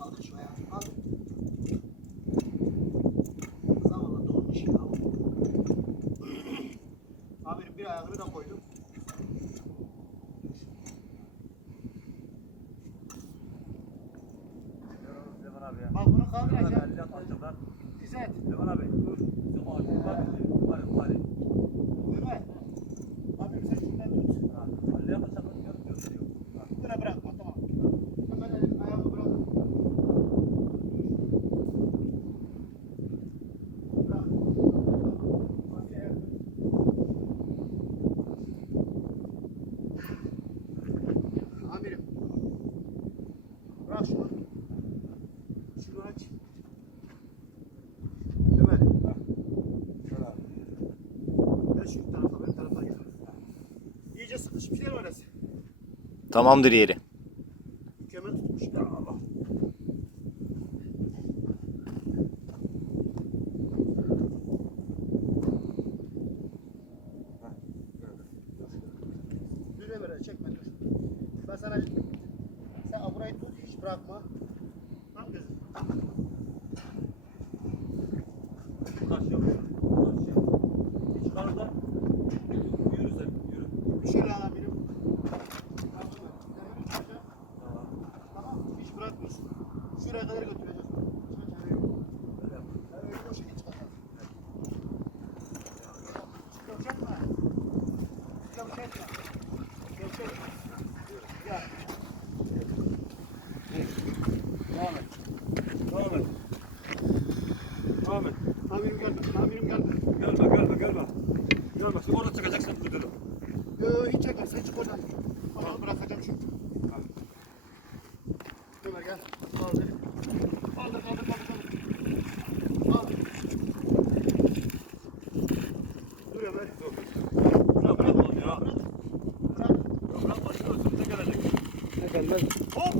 Aldır şu ayağı. Aldır. Zavallı dolmuş ya. Amirim bir ayağını da koydum. Bak bunu kaldıracağım. İzzet. Leman abi dur. Mehmet. Abim sen şundan tut. Buna bırakma tamam. Mehmet Ali ayağımı bırak. Bırak. Amirim. Bırak şunu. Şunu aç. Ömer. Gel şu tarafa, benim tarafa gel. İyice sıkışmış değil mi orası? Tamamdır yeri. Mükemmel tutmuş. Ya Allah. Dur Ömer'e çekme dur. Ben sana sen burayı tut hiç bırakma. Tamam gözüm. Şöyle alabilirim. Tamam hiç bırakmıyorsun. Şuraya kadar götüreceğiz. Evet, o şekilde çıkacağız. Gevşetme. Gevşetme. Gevşetme. Gel. Ahmet. Amirim gelme. Amirim gelme. Gelme. Sen orada çıkacaksın müdürüm. Hiç çekme. Sen çık oradan. Onu bırakacağım şimdi. Ömer gel. Kaldır. Kaldır. Kaldır. Dur Ömer. Bırak oğlum ya. Bırak. Bırak başına üstümüze gelecek. Hop.